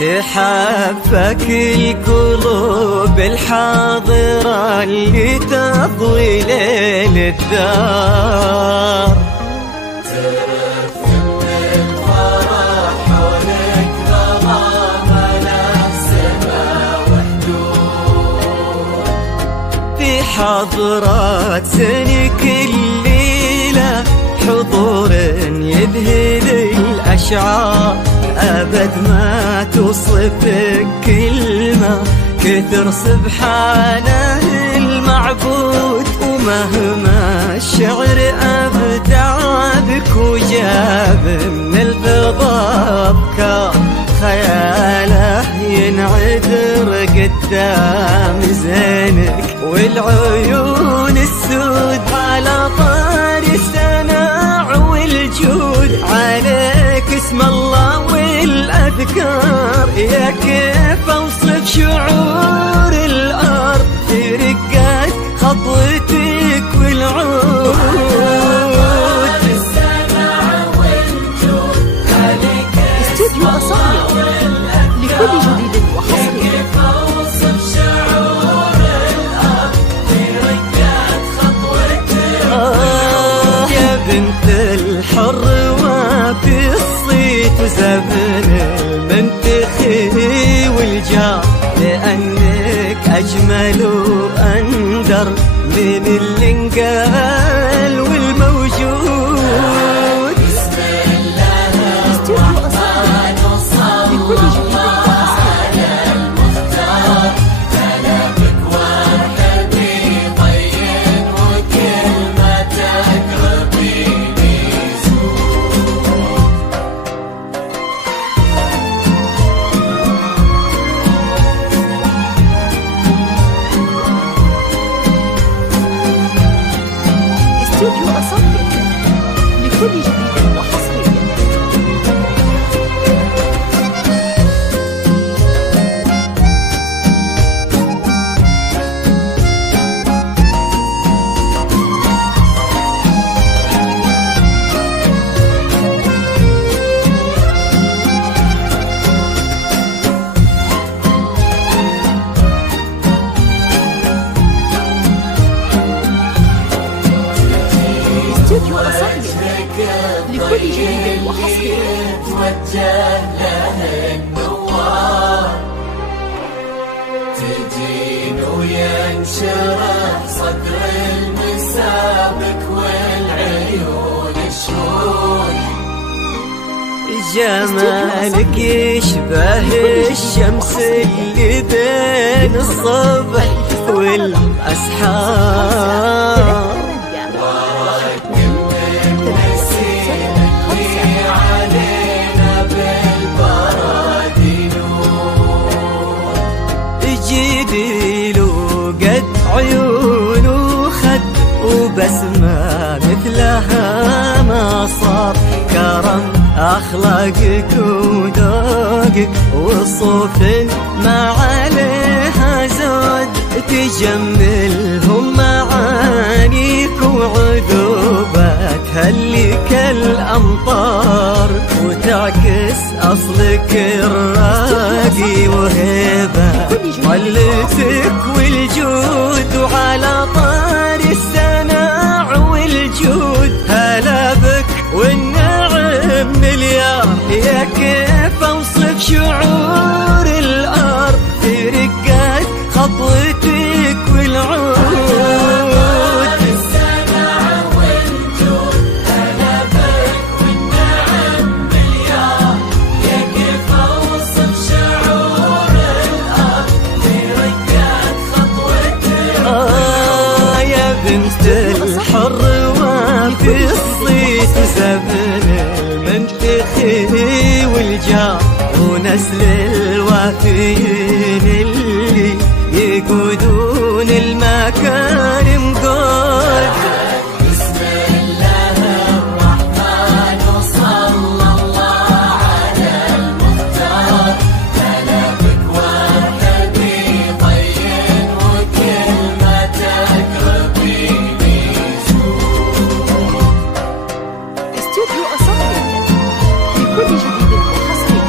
تحبك القلوب الحاضرة اللي تضوي ليل الدار. ترف من الفرح حولك ظلام السما وحدود. في حضرات سنك الليلة حضور يذهل الأشعار، أبد ما توصفك كلمة كثر سبحانه المعبود. ومهما الشعر أبدع بك وجاب من الفضاء أفكار، خياله ينعذر قدام زينك والعيون السود. على طار السماع والجود عليك اسم الله والأذكار. يا كيف أوصف شعور الأرض في رقات خطوتك والعود. استوديو أصالة لكل جديد وحصري. يا بنت الحر وفي الصيت وزبن المنتخي والجار، لأنك أجمل وأندر من اللي انقال والموجود. بسم الله الرحمن وصلى على المختار. كلامك وارحبي طين وكلمتك ربيني زور. استوديو أصالة لكل جديد وحصري. استوديو أصالة لكل جديد وحصري. توجه له النوار، تجين وينشرح صدر المسابك والعيون الشهود. جمالك يشبه الشمس اللي بين الصبح والأسحار. عيون وخد وبسمة مثلها ما صار. كرم أخلاقك وذوقك وصوف ما عليها زود. تجملهم معانيك وعذوباتها اللي كالأمطار، وتعكس أصلك الراقي وهبة طلتك والجود. وعلى طار السماع والجود هلا بك والنعم مليار. يا كيف أوصف شعور الأرض في رقات خطوتك والعود. الحر وفي الصيت زبن المنتخي والجار، ونسل الوافيين اللي يقودون المكارم قول. بسم الله الرحمن وصلى الله على المختار. كلامك وارحبي طين وكلمتك ربيني زور. استوديو أصالة لكل جديد وحصري.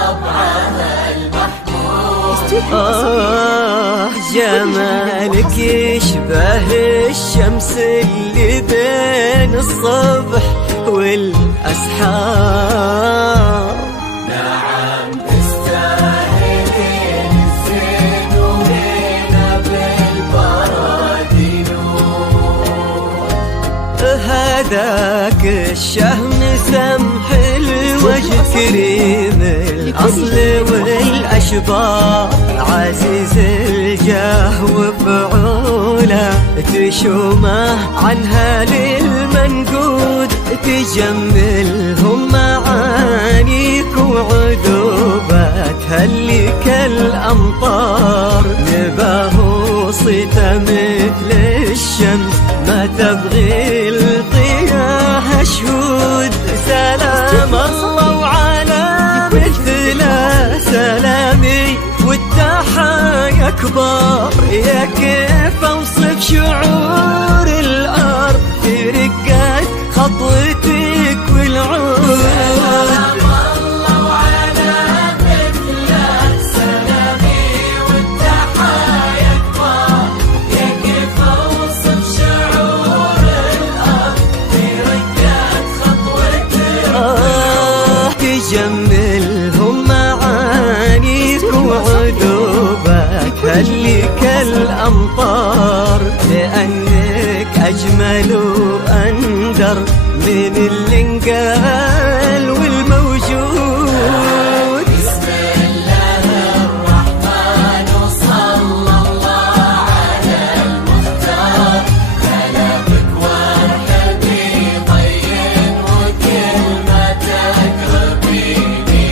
طبعها المحبوب. جمالك يشبه الشمس اللي بين الصبح والأسحار. نعم تستاهلين الزين وهنا بالبرد نور. هذاك الشهم سمح الوجه كريم الأصل والأشبار. عزيز الجاه وفعوله تشومه عنها للمنقود. تجملهم معانيك وعذوباتها اللي كالأمطار. نباه صيته مثل الشمس ما تبغي الضياء شهود. سلام الله وعلى مثله سلامي والتحايا كبار. يا كيف اوصف شعور الارض في رقات خطوتك والعود. سلام الله وعلى مثله سلامي والتحايا كبار. يا كيف اوصف شعور الارض في رقات خطوتك. تجملهم معانيك وعذوبك اللي كالأمطار. لأنك أجمل وأندر من اللي انقال والموجود. بسم الله الرحمن وصلى الله على المختار. كلامك والحبي طين وكل ما تقربيني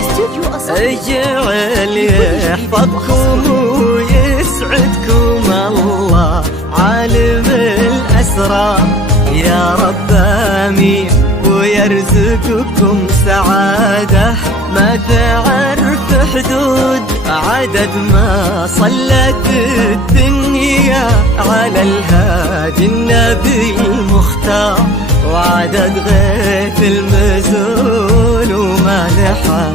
استوديو أصالة. اجعل يحفظكم ويسعدكم الله عالم الأسرار. يا رب آمين ويرزقكم سعادة ما تعرف حدود. عدد ما صلت الدنيا على الهادي النبي المختار. وعدد غيث المزول وما لحى